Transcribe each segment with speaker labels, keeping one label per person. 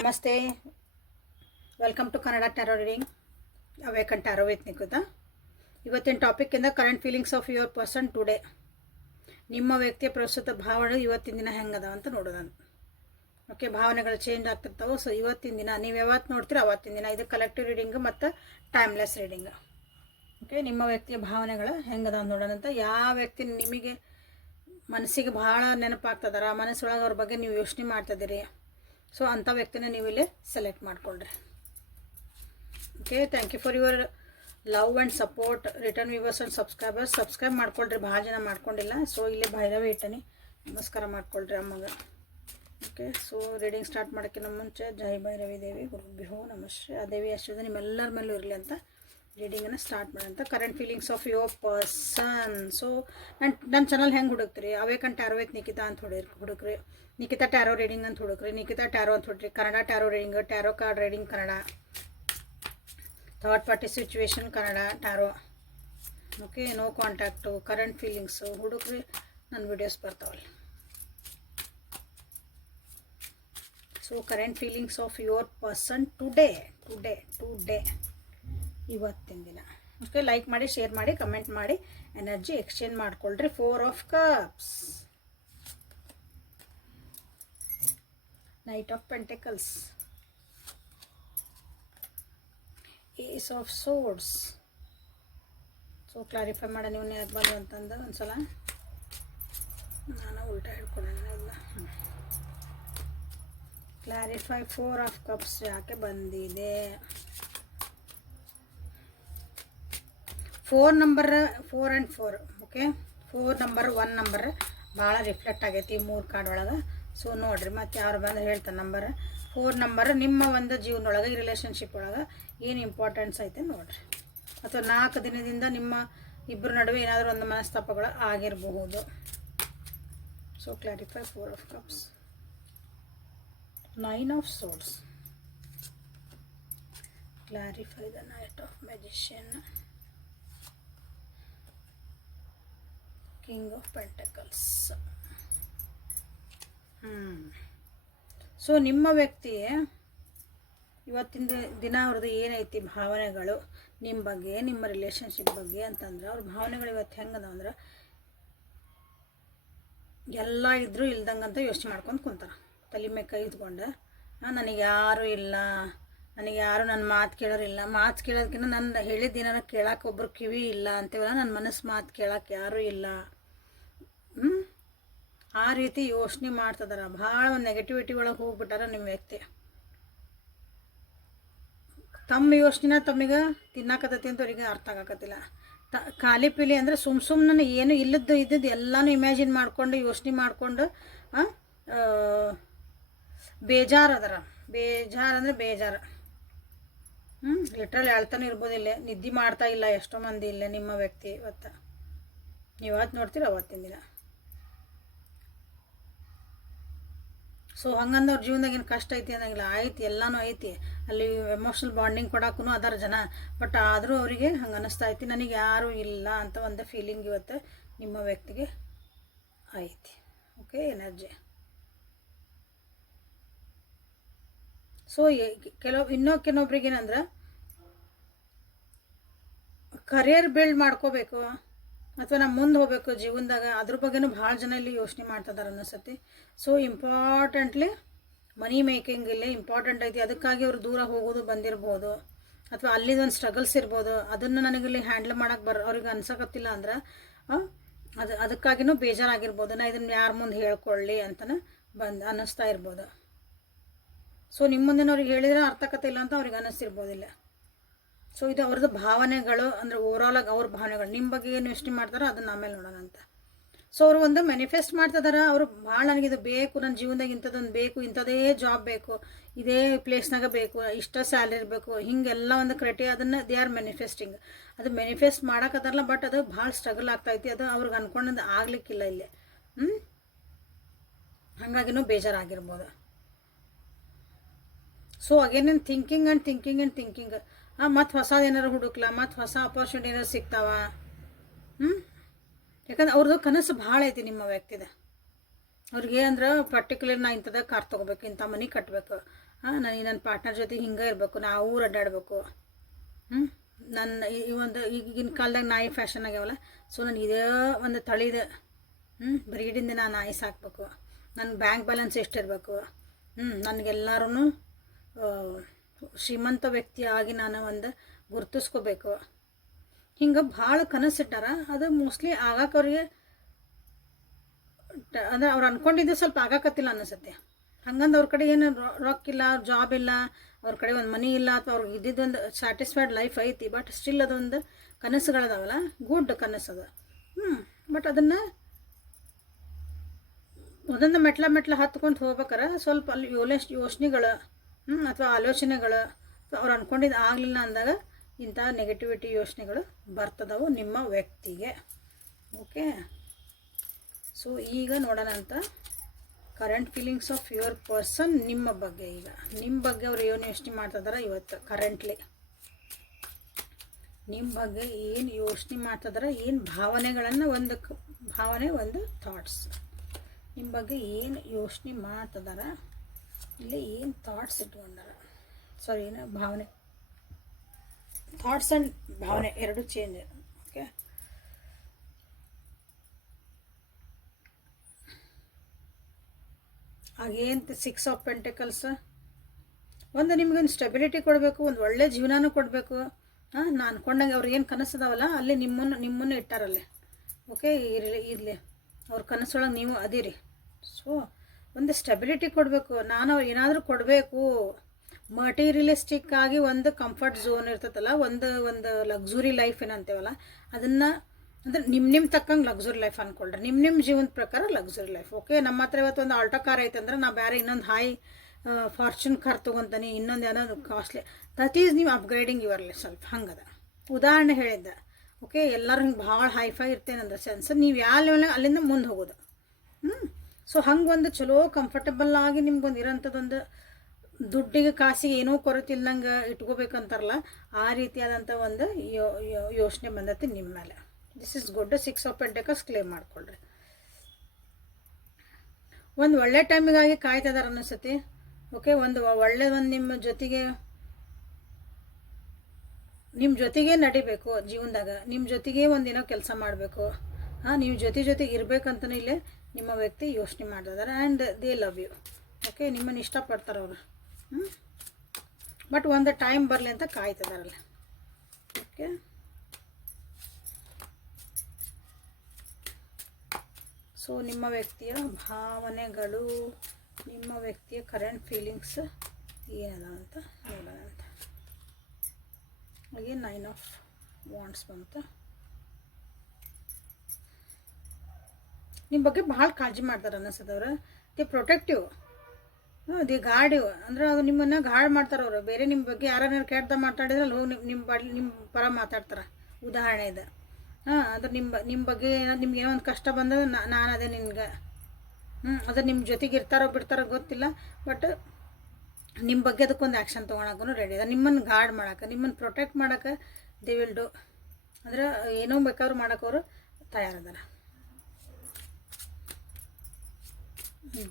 Speaker 1: ನಮಸ್ತೆ. Welcome to Kannada tarot reading awaken tarot with Nikita ಇವತ್ತಿನ ಟಾಪಿಕ್ಕಿಂದ current feelings of your person today ನಿಮ್ಮ ವ್ಯಕ್ತಿಯ ಪ್ರಸ್ತುತ ಭಾವನೆ ಇವತ್ತಿನ ದಿನ ಹೆಂಗದ ಅಂತ ನೋಡೋಣ ಓಕೆ ಭಾವನೆಗಳು ಚೇಂಜ್ ಆಗ್ತಿರ್ತಾವೆ ಸೊ ಇವತ್ತಿನ ದಿನ ನೀವು ಯಾವತ್ತು ನೋಡ್ತೀರ ಅವತ್ತಿನ ದಿನ ಇದು ಕಲೆಕ್ಟಿವ್ ರೀಡಿಂಗ್ ಮತ್ತು ಟೈಮ್ಲೆಸ್ ರೀಡಿಂಗ್ ಓಕೆ ನಿಮ್ಮ ವ್ಯಕ್ತಿಯ ಭಾವನೆಗಳು ಹೆಂಗದ ಅಂತ ನೋಡೋಣ ಅಂತ. ಯಾವ ವ್ಯಕ್ತಿ ನಿಮಗೆ ಮನಸ್ಸಿಗೆ ಭಾಳ ನೆನಪಾಗ್ತದಾರ ಮನಸ್ಸೊಳಗೆ ಅವ್ರ ಬಗ್ಗೆ ನೀವು ಯೋಚನೆ ಮಾಡ್ತಿದ್ದೀರಿ? ಸೊ ಅಂಥ ವ್ಯಕ್ತಿನ ನೀವು ಸೆಲೆಕ್ಟ್ ಮಾಡ್ಕೊಳ್ರಿ. Okay thank you for your love and support return viewers and subscribers subscribe ಮಾಡ್ಕೊಳ್ರಿ. ಭಾಳ ಜನ ಮಾಡ್ಕೊಂಡಿಲ್ಲ. ಸೊ ಇಲ್ಲಿ ಭೈರವಿ ಇಟ್ಟನಿ. ನಮಸ್ಕಾರ ಮಾಡ್ಕೊಳ್ರಿ ಅಮ್ಮಗ. ಓಕೆ ಸೊ ರೀಡಿಂಗ್ ಸ್ಟಾರ್ಟ್ ಮಾಡೋಕ್ಕಿಂತ ಮುಂಚೆ ಜೈ ಭೈರವಿ ದೇವಿ, ಗುರುಭ್ಯೋ ನಮಸ್ತೆ ಆ ದೇವಿ ಆಶೀರ್ವಾದ ನಿಮ್ಮೆಲ್ಲರ ಮೇಲೂ ಇರಲಿ ಅಂತ ರೀಡಿಂಗನ್ನು ಸ್ಟಾರ್ಟ್ ಮಾಡೋಂಥ current feelings of your person so ನನ್ನ ನನ್ನ ಚಾನಲ್ ಹೆಂಗೆ ಹುಡುಕ್ತೀರಿ? ಅವೇ ಟ್ಯಾರೋ ವಿತ್ ನಿಕಿತಾ ಅಂತ ಹುಡುಗ್ರಿ ಹುಡುಕ್ರಿ. ನಿಕಿತಾ ಟ್ಯಾರೋ ರೀಡಿಂಗ್ ಅಂತ ಹುಡುಕ್ರಿ. ನಿಖಿತಾ ಟ್ಯಾರೋ ಅಂತ ಹುಡ್ರಿ Kannada tarot reading, tarot card reading Kannada. Third party situation Kannada tarot. Okay, no contact, current feelings. ಹುಡುಕ್ರಿ, ನನ್ನ ವಿಡಿಯೋಸ್ ಬರ್ತಾವಲ್ಲ. So current feelings of your person today today today. ಇವತ್ತಿನ ದಿನ. ಓಕೆ, ಲೈಕ್ ಮಾಡಿ, share ಮಾಡಿ, comment ಮಾಡಿ. Energy exchange ಮಾಡ್ಕೊಳ್ರಿ. Four of cups. Knight of pentacles ace of swords so clarify ಮಾಡ, ನೀವು ಯಾಕೆ ಬಂದು ಅಂತಂದು ಒಂದ್ಸಲ. ನಾನು ಉಲ್ಟಾ ಹೇಳ್ಕೊಡೋಣ ಕ್ಲಾರಿಫೈ ಫೋರ್ ಆಫ್ ಕಪ್ಸ್ ಯಾಕೆ ಬಂದಿದೆ? Four number four and four okay four number one number ಭಾಳ ರಿಫ್ಲೆಕ್ಟ್ ಆಗೈತಿ ಮೂರು ಕಾರ್ಡ್ ಒಳಗೆ. ಸೊ ನೋಡಿರಿ, ಮತ್ತು ಯಾರು ಬಂದು ಹೇಳ್ತಾರೆ ನಂಬರ್ ಫೋರ್ ನಂಬರ್ ನಿಮ್ಮ ಒಂದು ಜೀವನೊಳಗೆ, ಈ ರಿಲೇಷನ್ಶಿಪ್ ಒಳಗೆ ಏನು ಇಂಪಾರ್ಟೆನ್ಸ್ ಐತೆ ನೋಡಿರಿ. ಅಥವಾ ನಾಲ್ಕು ದಿನದಿಂದ ನಿಮ್ಮ ಇಬ್ಬರ ನಡುವೆ ಏನಾದರೂ ಒಂದು ಮನಸ್ತಾಪಗಳು ಆಗಿರಬಹುದು. So clarify four of cups nine of swords clarify the knight of magician king of pentacles so, ನಿಮ್ಮ ವ್ಯಕ್ತಿ ಇವತ್ತಿನ ದಿನ ಅವ್ರದ್ದು ಏನೈತಿ ಭಾವನೆಗಳು ನಿಮ್ಮ ಬಗ್ಗೆ, ನಿಮ್ಮ ರಿಲೇಷನ್ಶಿಪ್ ಬಗ್ಗೆ ಅಂತಂದ್ರೆ, ಅವ್ರ ಭಾವನೆಗಳು ಇವತ್ತು ಹೆಂಗದ ಅಂದ್ರೆ, ಎಲ್ಲ ಇದ್ರೂ ಇಲ್ದಂಗಂತ ಯೋಚನೆ ಮಾಡ್ಕೊಂಡು ಕುಂತಾರ. ತಲೆ ಮೇಲೆ ಕೈ ಇದ್ಕೊಂಡು ನನಗೆ ಯಾರೂ ಇಲ್ಲ, ನನಗೆ ಯಾರು ನನ್ನ ಮಾತು ಕೇಳೋರಿಲ್ಲ, ಮಾತು ಕೇಳೋದಕ್ಕಿಂತ ನನ್ನ ಹೇಳಿದ ಏನಾರ ಕೇಳಕ್ಕೆ ಒಬ್ರು ಕಿವಿ ಇಲ್ಲ ಅಂತೇವಲ್ಲ ನನ್ನ ಮನಸ್ಸು ಮಾತು ಕೇಳಕ್ಕೆ ಯಾರೂ ಇಲ್ಲ. ಹ್ಞೂ ಆ ರೀತಿ ಯೋಚನೆ ಮಾಡ್ತಿದಾರೆ. ಭಾಳ ನೆಗೆಟಿವಿಟಿ ಒಳಗೆ ಹೋಗ್ಬಿಟ್ಟಾರ ನಿಮ್ಮ ವ್ಯಕ್ತಿ. ತಮ್ಮ ಯೋಚನೆನ ತಮಗೆ ತಿನ್ನಕತ್ತೈತಿ ಅಂತ ಅವ್ರಿಗೆ ಅರ್ಥ ಆಗಕತ್ತಿಲ್ಲ. ತ, ಖಾಲಿ ಪೀಲಿ ಅಂದರೆ ಸುಮ್ ಸುಮ್ಮನೆ ಏನು ಇಲ್ಲದ್ದು ಇದ್ದದ್ದು ಎಲ್ಲನೂ ಇಮ್ಯಾಜಿನ್ ಮಾಡಿಕೊಂಡು, ಯೋಚನೆ ಮಾಡಿಕೊಂಡು ಬೇಜಾರು ಅದರ. ಬೇಜಾರು ಅಂದರೆ ಬೇಜಾರು. ಹ್ಞೂ ಲಿಟ್ರಲ್ ಹೇಳ್ತಾನೆ ಇರ್ಬೋದು ಇಲ್ಲೇ. ನಿದ್ದೆ ಮಾಡ್ತಾ ಇಲ್ಲ ಎಷ್ಟೋ ಮಂದಿ ಇಲ್ಲೇ ನಿಮ್ಮ ವ್ಯಕ್ತಿ ಇವತ್ತು. ನೀವು ಅವತ್ತು ನೋಡ್ತೀರ ಅವತ್ತಿನ ದಿನ? ಸೊ ಹಂಗಂದ್ರೆ ಅವ್ರ ಜೀವನದಾಗ ಏನು ಕಷ್ಟ ಐತಿ ಅನ್ನಂಗಿಲ್ಲ. ಐತಿ ಎಲ್ಲನೂ ಐತಿ. ಅಲ್ಲಿ ಎಮೋಷ್ನಲ್ ಬಾಂಡಿಂಗ್ ಕೊಡೋಕ್ಕೂ ಅದಾರ ಜನ. ಬಟ್ ಆದರೂ ಅವರಿಗೆ ಹಂಗೆ ಅನ್ನಿಸ್ತಾ ಐತಿ. ನನಗೆ ಯಾರೂ ಇಲ್ಲ ಅಂತ ಒಂದು ಫೀಲಿಂಗ್ ಇವತ್ತು ನಿಮ್ಮ ವ್ಯಕ್ತಿಗೆ ಐತಿ. ಓಕೆ ಎನರ್ಜಿ ಸೊ ಕೆಲವು, ಇನ್ನೂ ಕೆಲವೊಬ್ರಿಗೆ ಏನಂದ್ರೆ ಕರಿಯರ್ ಬಿಲ್ಡ್ ಮಾಡ್ಕೋಬೇಕು. ಅಥವಾ ನಾವು ಮುಂದೆ ಹೋಗ್ಬೇಕು ಜೀವನದಾಗ, ಅದ್ರ ಬಗ್ಗೆನೂ ಭಾಳ ಜನ ಇಲ್ಲಿ ಯೋಚನೆ ಮಾಡ್ತಿದ್ದಾರೆ ಅನ್ನಿಸತಿ ಸೊ ಇಂಪಾರ್ಟೆಂಟ್ಲಿ ಮನಿ ಮೇಕಿಂಗ್ ಇಲ್ಲಿ ಇಂಪಾರ್ಟೆಂಟ್ ಐತಿ. ಅದಕ್ಕಾಗಿ ಅವ್ರು ದೂರ ಹೋಗೋದು ಬಂದಿರ್ಬೋದು. ಅಥವಾ ಅಲ್ಲಿದೊಂದು ಸ್ಟ್ರಗಲ್ಸ್ ಇರ್ಬೋದು. ಅದನ್ನು ನನಗಿಲ್ಲಿ ಹ್ಯಾಂಡಲ್ ಮಾಡೋಕ್ಕೆ ಬರ, ಅವ್ರಿಗೆ ಅನ್ಸಕತ್ತಿಲ್ಲ ಅಂದ್ರೆ ಅದು, ಅದಕ್ಕಾಗಿನೂ ಬೇಜಾರಾಗಿರ್ಬೋದು. ನಾ ಇದನ್ನು ಯಾರ ಮುಂದೆ ಹೇಳ್ಕೊಳ್ಳಿ ಅಂತಲೇ ಬಂದು, ಅನ್ನಿಸ್ತಾ ಇರ್ಬೋದು. ಸೊ ನಿಮ್ಮ ಮುಂದಿನವ್ರಿಗೆ ಅವ್ರಿಗೆ ಅರ್ಥಕತೆ ಇಲ್ಲ ಅಂತ ಅವ್ರಿಗೆ ಅನ್ನಿಸ್ತಿರ್ಬೋದಿಲ್ಲ. ಸೊ ಇದು ಅವ್ರದ್ದು ಭಾವನೆಗಳು, ಅಂದರೆ ಓವರಾಲ್ ಆಗಿ ಅವ್ರ ಭಾವನೆಗಳು. ನಿಮ್ಮ ಬಗ್ಗೆ ಏನು ಯೋಚನೆ ಮಾಡ್ತಾರೋ ಅದನ್ನ ಆಮೇಲೆ ನೋಡೋಣ ಅಂತ. ಸೊ ಅವರು ಒಂದು ಮ್ಯಾನಿಫೆಸ್ಟ್ ಮಾಡ್ತಿದ್ದಾರೆ ಅವರು ಭಾಳ ಇದು ಬೇಕು ನನ್ನ ಜೀವನದಾಗ ಇಂಥದ್ದೊಂದು ಬೇಕು ಇಂಥದೇ ಜಾಬ್ ಬೇಕು, ಇದೇ ಪ್ಲೇಸ್ನಾಗ ಬೇಕು, ಇಷ್ಟ ಸ್ಯಾಲರಿ ಇರಬೇಕು, ಹಿಂಗೆಲ್ಲ ಒಂದು ಕ್ರೈಟಿ ಅದನ್ನು ದೇ ಆರ್ ಮ್ಯಾನಿಫೆಸ್ಟಿಂಗ್ ಅದು ಮ್ಯಾನಿಫೆಸ್ಟ್ ಮಾಡೋಕ್ಕದಾರಲ್ಲ ಬಟ್ ಅದು ಭಾಳ ಸ್ಟ್ರಗಲ್ ಆಗ್ತೈತಿ, ಅದು ಅವ್ರಿಗೆ ಅಂದ್ಕೊಂಡದ್ದು ಆಗ್ಲಿಕ್ಕಿಲ್ಲ ಇಲ್ಲಿ. ಹ್ಞೂ ಹಾಗಾಗಿನೂ ಬೇಜಾರಾಗಿರ್ಬೋದು. So again thinking and thinking and thinking ಮತ್ತು ಹೊಸದು ಏನಾರು ಹುಡುಕ್ಲ, ಮತ್ತು ಹೊಸ ಅಪರ್ಚುನಿಟಿ ಏನಾರು ಸಿಗ್ತಾವ? ಹ್ಞೂ ಯಾಕಂದ್ರೆ ಅವ್ರದ್ದು ಕನಸು ಭಾಳ ಐತಿ ನಿಮ್ಮ ವ್ಯಕ್ತಿದ. ಅವ್ರಿಗೆ ಅಂದ್ರೆ ಪರ್ಟಿಕ್ಯುಲರ್ ನಾ ಇಂಥದ ಕಾರ್ ತೊಗೋಬೇಕು, ಇಂಥ ಮನೆ ಕಟ್ಟಬೇಕು ಹಾಂ ನನಗೆ ನನ್ನ ಪಾರ್ಟ್ನರ್ ಜೊತೆ ಹಿಂಗೆ ಇರಬೇಕು, ನಾ ಊರು ಅಡ್ಡಾಡಬೇಕು. ಹ್ಞೂ ನನ್ನ ಈ ಒಂದು ಈಗಿನ ಕಾಲದಾಗ ನಾಯಿ ಫ್ಯಾಷನ್ ಆಗ್ಯಾವಲ್ಲ ಸೊ ನಾನು ಇದೇ ಒಂದು ತಳಿದ ಹ್ಞೂ ಬ್ರೀಡಿಂದ ನಾನು ನಾಯಿ ಸಾಕ್ಬೇಕು. ನನ್ನ ಬ್ಯಾಂಕ್ ಬ್ಯಾಲೆನ್ಸ್ ಎಷ್ಟಿರಬೇಕು ಹ್ಞೂ ನನಗೆಲ್ಲರೂ ಶ್ರೀಮಂತ ವ್ಯಕ್ತಿ ಆಗಿ ನಾನು ಒಂದು ಗುರ್ತಿಸ್ಕೋಬೇಕು. ಹಿಂಗೆ ಭಾಳ ಕನಸಿಟ್ಟಾರ. ಅದು ಮೋಸ್ಟ್ಲಿ ಆಗಾಕ ಅವ್ರಿಗೆ ಅಂದ್ರೆ ಅವ್ರು ಅನ್ಕೊಂಡಿದ್ದು ಸ್ವಲ್ಪ ಆಗಾಕತ್ತಿಲ್ಲ ಅನಿಸುತ್ತೆ ಹಂಗಂದು ಅವ್ರ ಕಡೆ ಏನು ರೊಕ್ಕ ಇಲ್ಲ ಜಾಬ್ ಇಲ್ಲ, ಅವ್ರ ಕಡೆ ಒಂದು ಮನಿ ಇಲ್ಲ ಅಥವಾ ಅವ್ರಿಗೆ ಇದ್ದಿದ್ದೊಂದು ಸ್ಯಾಟಿಸ್ಫೈಡ್ ಲೈಫ್ ಐತಿ ಬಟ್ ಸ್ಟಿಲ್ ಅದೊಂದು ಕನಸುಗಳದಾವಲ್ಲ. ಗುಡ್ ಕನಸು ಅದು. ಹ್ಞೂ ಬಟ್ ಅದನ್ನು ಒಂದೊಂದು ಮೆಟ್ಲ ಮೆಟ್ಲ ಹತ್ಕೊಂಡು ಹೋಗ್ಬೇಕಾರೆ. ಸ್ವಲ್ಪ ಅಲ್ಲಿ ಯೋಲೆ, ಯೋಚನೆಗಳು ಅಥವಾ ಆಲೋಚನೆಗಳು ಅವ್ರು ಅಂದ್ಕೊಂಡಿದ್ದು ಆಗಲಿಲ್ಲ ಅಂದಾಗ ಇಂಥ ನೆಗೆಟಿವಿಟಿ ಯೋಚನೆಗಳು ಬರ್ತದವು ನಿಮ್ಮ ವ್ಯಕ್ತಿಗೆ. ಓಕೆ ಸೊ ಈಗ ನೋಡೋಣ ಅಂತ current feelings of your person ನಿಮ್ಮ ಬಗ್ಗೆ ಈಗ. ನಿಮ್ಮ ಬಗ್ಗೆ ಅವ್ರು ಏನು ಯೋಚನೆ ಮಾಡ್ತಿದಾರ ಇವತ್ತು ಕರೆಂಟ್ಲಿ ನಿಮ್ಮ ಬಗ್ಗೆ ಏನು ಯೋಚನೆ ಮಾಡ್ತಿದಾರ ಏನು ಭಾವನೆಗಳನ್ನು ಒಂದು ಭಾವನೆ, ಒಂದು ಥಾಟ್ಸ್ ನಿಮ್ಮ ಬಗ್ಗೆ ಏನು ಯೋಚನೆ ಮಾಡ್ತಿದಾರ ಇಲ್ಲಿ, ಏನು ಥಾಟ್ಸ್ ಇಟ್ಕೊಂಡಾರ ಸಾರಿ ಏನು ಭಾವನೆ. ಥಾಟ್ಸ್ ಆ್ಯಂಡ್ ಭಾವನೆ, ಎರಡು ಚೇಂಜ್ ಓಕೆ ಹಾಗೇಂತ ಸಿಕ್ಸ್ ಆಫ್ ಪೆಂಟಿಕಲ್ಸ್ ಒಂದು ನಿಮ್ಗೊಂದು ಸ್ಟೆಬಿಲಿಟಿ ಕೊಡಬೇಕು, ಒಂದು ಒಳ್ಳೆ ಜೀವನನೂ ಕೊಡಬೇಕು. ಹಾಂ ನಾನು ಅನ್ಕೊಂಡಂಗೆ ಅವ್ರು ಏನು ಕನಸದಾವಲ್ಲ, ಅಲ್ಲಿ ನಿಮ್ಮನ್ನು ನಿಮ್ಮನ್ನು ಇಟ್ಟಾರಲ್ಲೇ. ಓಕೆ ಇರಲಿ ಇರಲಿ. ಅವ್ರ ಕನಸೊಳಗೆ ನೀವು ಅದಿರಿ. ಸೊ ಒಂದು ಸ್ಟೆಬಿಲಿಟಿ ಕೊಡಬೇಕು. ನಾನು ಏನಾದರೂ ಕೊಡಬೇಕು. ಮಟೀರಿಯಲಿಸ್ಟಿಕ್ ಆಗಿ ಒಂದು ಕಂಫರ್ಟ್ ಝೋನ್ ಇರ್ತೈತಲ್ಲ ಒಂದು ಒಂದು ಲಕ್ಸುರಿ ಲೈಫ್ ಏನಂತೇವಲ್ಲ, ಅದನ್ನು ಅಂದ್ರೆ ನಿಮ್ಮ ನಿಮ್ಮ ತಕ್ಕಂಗೆ ಲಕ್ಸುರಿ ಲೈಫ್ ಅಂದ್ಕೊಳ್ರಿ ನಿಮ್ಮ ನಿಮ್ಮ ಜೀವನದ ಪ್ರಕಾರ ಲಕ್ಸುರಿ ಲೈಫ್ ಓಕೆ ನಮ್ಮ ಹತ್ರ ಇವತ್ತು ಒಂದು ಆಲ್ಟೋ ಕಾರ್ ಐತೆ ಅಂದ್ರೆ ನಾ ಬೇರೆ ಇನ್ನೊಂದು ಹೈ ಫಾರ್ಚುನ್ ಕಾರ್ ತೊಗೊತಾನೆ, ಇನ್ನೊಂದು ಏನೋ ಕಾಸ್ಟ್ಲಿ ದಟ್ ಈಸ್ ನೀವು ಅಪ್ಗ್ರೇಡಿಂಗ್ ಯುವರ್ಲಿ ಸ್ವಲ್ಪ ಹಂಗದ. ಉದಾಹರಣೆ ಹೇಳಿದ್ದ. ಓಕೆ ಎಲ್ಲರೂ ಹಿಂಗೆ ಭಾಳ ಹೈಫೈ ಇರ್ತೇನೆ ಅಂದ್ರೆ ಸೆನ್ಸ್ ನೀವು ಯಾವ ಲೆವೆಲ್ ಅಲ್ಲಿಂದ ಮುಂದೆ ಹೋಗೋದು. ಹ್ಞೂ ಸೊ ಹಂಗೆ ಒಂದು ಚಲೋ ಕಂಫರ್ಟಬಲ್ ಆಗಿ ನಿಮ್ಗೊಂದು ಇರೋಂಥದ್ದೊಂದು ದುಡ್ಡಿಗೆ ಕಾಸಿಗೆ ಏನೂ ಕೊರತೆ ಇಲ್ದಂಗೆ ಇಟ್ಕೋಬೇಕಂತಾರಲ್ಲ, ಆ ರೀತಿಯಾದಂಥ ಒಂದು ಯೋಚನೆ ಬಂದೈತಿ ನಿಮ್ಮ ಮೇಲೆ. This is good six of pentacles claim ಮಾಡ್ಕೊಳ್ರಿ. ಒಂದು ಒಳ್ಳೆ ಟೈಮಿಗಾಗಿ ಕಾಯ್ತಿದಾರೆ ಅನಿಸ್ತತಿ ಓಕೆ ಒಂದು ಒಳ್ಳೆ ನಿಮ್ಮ ಜೊತೆಗೆ ನಿಮ್ಮ ಜೊತೆಗೆ ನಡಿಬೇಕು ಜೀವನದಾಗ. ನಿಮ್ಮ ಜೊತೆಗೆ ಒಂದಿನ ಕೆಲಸ ಮಾಡಬೇಕು. ಹಾಂ, ನೀವು ಜೊತೆ ಜೊತೆಗೆ ಇರಬೇಕಂತಲೇ ಇಲ್ಲೇ ನಿಮ್ಮ ವ್ಯಕ್ತಿ ಯೋಚನೆ ಮಾಡ್ತಿದ್ದಾರೆ and they love you okay ನಿಮ್ಮನ್ನು ಇಷ್ಟಪಡ್ತಾರೆ ಅವರು. ಬಟ್ ಒಂದು ಟೈಮ್ ಬರಲಿ ಅಂತ ಕಾಯ್ತಿದಾರಲ್ಲ ಓಕೆ ಸೊ ನಿಮ್ಮ ವ್ಯಕ್ತಿಯ ಭಾವನೆಗಳು, ನಿಮ್ಮ ವ್ಯಕ್ತಿಯ ಕರೆಂಟ್ ಫೀಲಿಂಗ್ಸ್ ಏನದ ಅಂತ ನೋಡೋಣ ಅಂತ. ಹಾಗೆ ನೈನ್ ಆಫ್ ವಾಂಟ್ಸ್ ಬಂತು. ನಿಮ್ಮ ಬಗ್ಗೆ ಭಾಳ ಕಾಳಜಿ ಮಾಡ್ತಾರೆ ಅನ್ನಿಸ್ತದವ್ರು ದಿ ಪ್ರೊಟೆಕ್ಟಿವ್ ದಿ ಗಾರ್ಡಿವ್ ಅಂದ್ರೆ ಅದು ನಿಮ್ಮನ್ನು ಗಾರ್ಡ್ ಮಾಡ್ತಾರೆ ಅವರು. ಬೇರೆ ನಿಮ್ಮ ಬಗ್ಗೆ ಯಾರನ್ನಾರು ಕೆಟ್ಟದ ಮಾತಾಡಿದ್ರೆ ಅಲ್ಲಿ ಹೋಗಿ ನಿಮ್ಮ ನಿಮ್ಮ ಬಡ್ ನಿಮ್ಮ ಪರ ಮಾತಾಡ್ತಾರೆ. ಉದಾಹರಣೆ ಇದೆ. ಹಾಂ, ಅಂದ್ರೆ ನಿಮ್ಮ ನಿಮ್ಮ ಬಗ್ಗೆ ನಿಮ್ಗೆ ಏನೋ ಒಂದು ಕಷ್ಟ ಬಂದದ ನಾನು ಅದೇ ನಿನ್ಗೆ. ಹ್ಞೂ ಅದು ನಿಮ್ಮ ಜೊತೆಗೆ ಇರ್ತಾರೋ ಬಿಡ್ತಾರೋ ಗೊತ್ತಿಲ್ಲ. ಬಟ್ ನಿಮ್ಮ ಬಗ್ಗೆ ಅದಕ್ಕೊಂದು ಆ್ಯಕ್ಷನ್ ತೊಗೊಳಕ್ಕೂ ರೆಡಿ ಅದ. ನಿಮ್ಮನ್ನು ಗಾರ್ಡ್ ಮಾಡೋಕೆ ನಿಮ್ಮನ್ನು ಪ್ರೊಟೆಕ್ಟ್ ಮಾಡೋಕೆ ದೇ ವಿಲ್ ಡು ಅಂದ್ರೆ ಏನೋ ಬೇಕಾದ್ರೂ ಮಾಡೋಕೆ ಅವರು ತಯಾರದಾರ.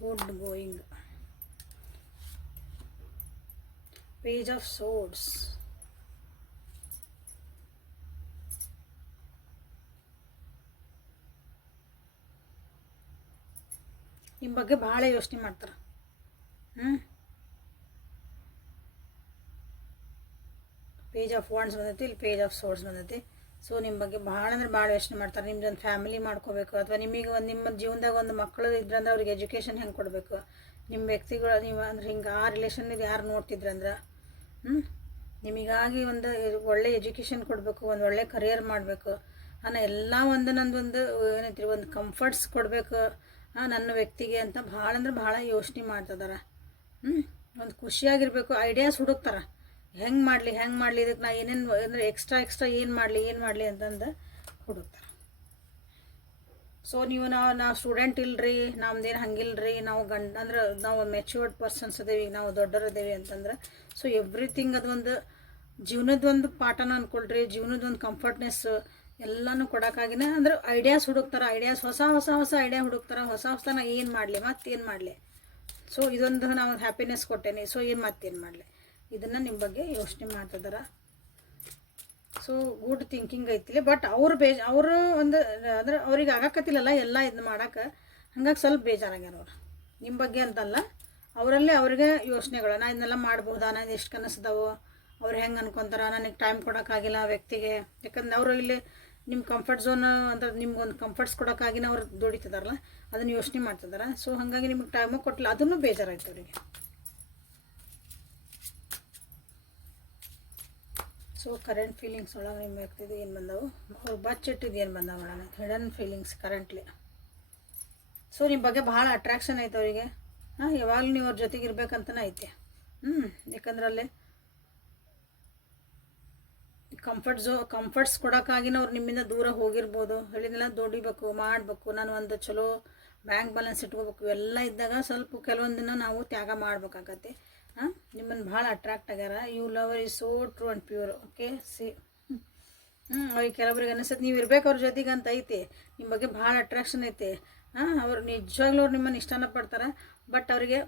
Speaker 1: Good going page of swords ನಿಮ್ಮ ಬಗ್ಗೆ ಭಾಳ ಯೋಚನೆ ಮಾಡ್ತಾರೆ. ಹ್ಞೂ ಪೇಜ್ ಆಫ್ ವಾಂಡ್ಸ್ ಬಂದೈತಿ, ಇಲ್ಲಿ ಪೇಜ್ ಆಫ್ ಸೋರ್ಸ್ ಬಂದೈತಿ. ಸೊ ನಿಮ್ಮ ಬಗ್ಗೆ ಭಾಳ ಅಂದ್ರೆ ಭಾಳ ಯೋಚನೆ ಮಾಡ್ತಾರೆ. ನಿಮ್ದೊಂದು ಫ್ಯಾಮಿಲಿ ಮಾಡ್ಕೋಬೇಕು ಅಥವಾ ನಿಮಗೆ ಒಂದು ನಿಮ್ಮ ಜೀವನದಾಗ ಒಂದು ಮಕ್ಕಳು ಇದ್ರಂದ್ರೆ ಅವ್ರಿಗೆ ಎಜುಕೇಷನ್ ಹೆಂಗೆ ಕೊಡಬೇಕು? ನಿಮ್ಮ ವ್ಯಕ್ತಿಗಳು ನೀವು ಅಂದ್ರೆ ಹಿಂಗೆ ಆ ರಿಲೇಷನ್ ಇದು ಯಾರು ನೋಡ್ತಿದ್ರಂದ್ರೆ ಹ್ಞೂ ನಿಮಗಾಗಿ ಒಂದು ಒಳ್ಳೆ ಎಜುಕೇಷನ್ ಕೊಡಬೇಕು, ಒಂದು ಒಳ್ಳೆ ಕರಿಯರ್ ಮಾಡಬೇಕು. ಅನ್ನೋ ಎಲ್ಲ ಒಂದು ನಂದೊಂದು ಏನೈತಿ ಒಂದು ಕಂಫರ್ಟ್ಸ್ ಕೊಡಬೇಕು ನನ್ನ ವ್ಯಕ್ತಿಗೆ ಅಂತ ಭಾಳ ಅಂದ್ರೆ ಭಾಳ ಯೋಚನೆ ಮಾಡ್ತಿದಾರೆ. ಹ್ಞೂ ಒಂದು ಖುಷಿಯಾಗಿರ್ಬೇಕು ಐಡಿಯಾಸ್ ಹುಡುಕ್ತಾರೆ. ಹೆಂಗೆ ಮಾಡಲಿ ಹೆಂಗೆ ಮಾಡಲಿ ಇದಕ್ಕೆ ನಾ ಏನೇನು ಅಂದರೆ ಎಕ್ಸ್ಟ್ರಾ ಎಕ್ಸ್ಟ್ರಾ ಏನು ಮಾಡಲಿ ಏನು ಮಾಡಲಿ ಅಂತಂದು ಹುಡುಕ್ತಾರೆ. ಸೊ ನೀವು ನಾವು ನಾವು ಸ್ಟೂಡೆಂಟ್ ಇಲ್ರಿ, ನಮ್ದೇನು ಹಂಗಿಲ್ರಿ, ನಾವು ಗಂಡ, ಅಂದ್ರೆ ನಾವು ಮೆಚ್ಯೂರ್ಡ್ ಪರ್ಸನ್ಸ್ ಅದೇವಿ, ನಾವು ದೊಡ್ಡರಿದ್ದೇವೆ ಅಂತಂದ್ರೆ ಸೊ ಎವ್ರಿಥಿಂಗ್ ಅದೊಂದು ಜೀವನದೊಂದು ಪಾಠನ ಅಂದ್ಕೊಳ್ರಿ ಜೀವನದೊಂದು ಕಂಫರ್ಟ್ನೆಸ್ ಎಲ್ಲನೂ ಕೊಡೋಕ್ಕಾಗಿನ, ಅಂದ್ರೆ ಐಡಿಯಾಸ್ ಹುಡುಕ್ತಾರೆ ಐಡಿಯಾಸ್ ಹೊಸ ಹೊಸ ಹೊಸ ಐಡಿಯಾ ಹುಡುಕ್ತಾರೆ, ಹೊಸ ಹೊಸ ನಾ ಏನು ಮಾಡಲಿ, ಮತ್ತೇನು ಮಾಡಲಿ. ಸೊ ಇದೊಂದು ನಾವು ಹ್ಯಾಪಿನೆಸ್ ಕೊಟ್ಟೇನೆ ಸೊ ಏನು ಮತ್ತೇನು ಮಾಡಲಿ. ಇದನ್ನು ನಿಮ್ಮ ಬಗ್ಗೆ ಯೋಚನೆ ಮಾಡ್ತಿದಾರ. ಸೊ ಗುಡ್ ಥಿಂಕಿಂಗ್ ಐತಿಲ್ಲ ಬಟ್ ಅವ್ರು ಬೇಜ್ ಅವರು ಒಂದು, ಅಂದ್ರೆ ಅವ್ರಿಗೆ ಆಗಕತ್ತಿಲ್ಲಲ್ಲ ಎಲ್ಲ ಇದನ್ನ ಮಾಡಕ್ಕೆ ಹಂಗಾಗಿ ಸ್ವಲ್ಪ ಬೇಜಾರಾಗ್ಯಾರ ಅವ್ರು. ನಿಮ್ಮ ಬಗ್ಗೆ ಅಂತಲ್ಲ, ಅವರಲ್ಲೇ ಅವ್ರಿಗೆ ಯೋಚನೆಗಳು, ನಾ ಇದನ್ನೆಲ್ಲ ಮಾಡ್ಬೋದಾ ನಾನು ಎಷ್ಟು ಕನಸ್ದಾವು, ಅವ್ರು ಹೆಂಗೆ ಅನ್ಕೊಂತಾರ, ನನಗೆ ಟೈಮ್ ಕೊಡೋಕ್ಕಾಗಿಲ್ಲ ಆ ವ್ಯಕ್ತಿಗೆ. ಯಾಕಂದ್ರೆ ಅವರು ಇಲ್ಲಿ ನಿಮ್ಮ ಕಂಫರ್ಟ್ ಝೋನ್ ಅಂದ್ರೆ ನಿಮ್ಗೊಂದು ಕಂಫರ್ಟ್ಸ್ ಕೊಡೋಕ್ಕಾಗಿನ ಅವ್ರು ದುಡಿತಿದಾರಲ್ಲ, ಅದನ್ನು ಯೋಚನೆ ಮಾಡ್ತಿದ್ದಾರೆ ಸೊ ಹಾಗಾಗಿ ನಿಮ್ಗೆ ಟೈಮು ಕೊಟ್ಟಿಲ್ಲ ಅದನ್ನು ಬೇಜಾರಾಯ್ತು ಅವರಿಗೆ. ಸೊ ಕರೆಂಟ್ ಫೀಲಿಂಗ್ಸ್ ಒಳಗೆ ನಿಮ್ಮ ಆಗ್ತಿದೆ, ಏನು ಬಂದವು? ಅವ್ರು ಬಚ್ಚಿಟ್ಟಿದ್ದು ಏನು ಬಂದವು ಹಿಡನ್ ಫೀಲಿಂಗ್ಸ್ ಕರೆಂಟ್ಲಿ ಸೊ ನಿಮ್ಮ ಬಗ್ಗೆ ಭಾಳ ಅಟ್ರಾಕ್ಷನ್ ಐತೆ ಅವರಿಗೆ. ಹಾಂ, ಯಾವಾಗಲೂ ನೀವು ಅವ್ರ ಜೊತೆಗೆ ಇರ್ಬೇಕಂತನೇ ಐತೆ. ಹ್ಞೂ ಯಾಕಂದ್ರೆ ಅಲ್ಲಿ ಕಂಫರ್ಟ್ ಝೋ ಕಂಫರ್ಟ್ಸ್ ಕೊಡೋಕ್ಕಾಗಿನ ಅವ್ರು ನಿಮ್ಮಿಂದ ದೂರ ಹೋಗಿರ್ಬೋದು. ಹೇಳಿದ್ನೆಲ್ಲ, ದುಡಿಬೇಕು, ಮಾಡಬೇಕು, ನಾನು ಒಂದು ಚಲೋ ಬ್ಯಾಂಕ್ ಬ್ಯಾಲೆನ್ಸ್ ಇಟ್ಕೋಬೇಕು ಎಲ್ಲ ಇದ್ದಾಗ ಸ್ವಲ್ಪ ಕೆಲವೊಂದನ್ನ ನಾವು ತ್ಯಾಗ ಮಾಡ್ಬೇಕಾಗತ್ತೆ. ಹಾಂ? ನಿಮ್ಮನ್ನು ಭಾಳ ಅಟ್ರಾಕ್ಟ್ ಆಗ್ಯಾರ. You love is so true and pure okay see ಹ್ಞೂ ಅವ್ರಿಗೆ ಕೆಲವ್ರಿಗೆ ಅನಿಸುತ್ತೆ ನೀವು ಇರ್ಬೇಕು ಅವ್ರ ಜೊತೆಗೆ ಅಂತ ಐತಿ. ನಿಮ್ಮ ಬಗ್ಗೆ ಭಾಳ ಅಟ್ರಾಕ್ಷನ್ ಐತೆ. ಹಾಂ, ಅವ್ರು ನಿಜವಾಗ್ಲೂ ಅವ್ರು ನಿಮ್ಮನ್ನು ಇಷ್ಟನ ಪಡ್ತಾರೆ. ಬಟ್ ಅವರಿಗೆ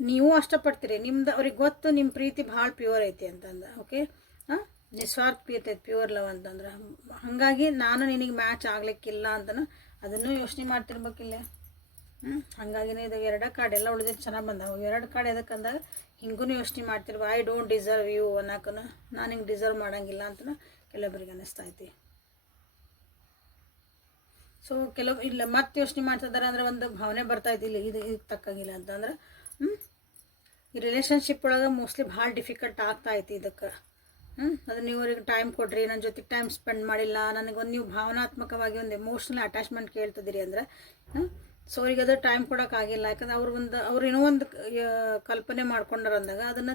Speaker 1: ನೀವು ಅಷ್ಟಪಡ್ತೀರಿ ನಿಮ್ದು ಅವ್ರಿಗೆ ಗೊತ್ತು ನಿಮ್ಮ ಪ್ರೀತಿ ಭಾಳ ಪ್ಯೂರ್ ಐತಿ ಅಂತಂದು ಓಕೆ ಹಾಂ? ನಿಸ್ವಾರ್ಥ ಪ್ರೀತಿ ಐತಿ ಪ್ಯೂರ್ ಲವ್ ಅಂತಂದ್ರೆ. ಹಾಗಾಗಿ ನಾನು ನಿನಗೆ ಮ್ಯಾಚ್ ಆಗ್ಲಿಕ್ಕಿಲ್ಲ ಅಂತ ಅದನ್ನು ಯೋಚನೆ ಮಾಡ್ತಿರ್ಬೇಕಿಲ್ಲ. ಹ್ಞೂ ಇದು ಎರಡು ಕಾರ್ಡ್ ಎಲ್ಲ ಉಳಿದಿದ್ದು ಚೆನ್ನಾಗಿ ಬಂದವು. ಎರಡು ಕಾರ್ಡ್ ಎದಕ್ಕಂದಾಗ ಹಿಂಗೂ ಯೋಚನೆ ಮಾಡ್ತಿರ್ವ. ಐ ಡೋಂಟ್ ಡಿಸರ್ವ್ ಯು ಅನ್ನೋಕ್ಕೂ ನಾನು ಹಿಂಗೆ ಡಿಸರ್ವ್ ಮಾಡೋಂಗಿಲ್ಲ ಅಂತ ಕೆಲವೊಬ್ಬರಿಗೆ ಅನ್ನಿಸ್ತಾ ಐತಿ. ಸೊ ಕೆಲವು ಇಲ್ಲ, ಮತ್ತೆ ಯೋಚನೆ ಮಾಡ್ತಿದ್ದಾರೆ ಅಂದರೆ ಒಂದು ಭಾವನೆ ಬರ್ತೈತಿ ಇಲ್ಲಿ ಇದು ಇದಕ್ಕೆ ತಕ್ಕಂಗಿಲ್ಲ ಅಂತಂದ್ರೆ ಈ ರಿಲೇಷನ್ಶಿಪ್ ಒಳಗೆ ಮೋಸ್ಟ್ಲಿ ಭಾಳ ಡಿಫಿಕಲ್ಟ್ ಆಗ್ತಾ ಐತಿ ಇದಕ್ಕೆ. ಹ್ಞೂ ಅದು ನೀವು ಅವ್ರಿಗೆ ಟೈಮ್ ಕೊಡ್ರಿ ನನ್ನ ಜೊತೆ ಟೈಮ್ ಸ್ಪೆಂಡ್ ಮಾಡಿಲ್ಲ, ನನಗೊಂದು ನೀವು ಭಾವನಾತ್ಮಕವಾಗಿ ಒಂದು ಎಮೋಷ್ನಲ್ ಅಟ್ಯಾಚ್ಮೆಂಟ್ ಕೇಳ್ತಿದ್ದೀರಿ ಅಂದ್ರೆ ಹ್ಞೂ ಸೊ ಅವ್ರಿಗೆ ಅದು ಟೈಮ್ ಕೊಡೋಕ್ಕಾಗಿಲ್ಲ ಯಾಕಂದ್ರೆ ಅವ್ರು ಒಂದು, ಅವ್ರು ಏನೋ ಒಂದು ಕಲ್ಪನೆ ಮಾಡ್ಕೊಂಡಾರ ಅಂದಾಗ ಅದನ್ನು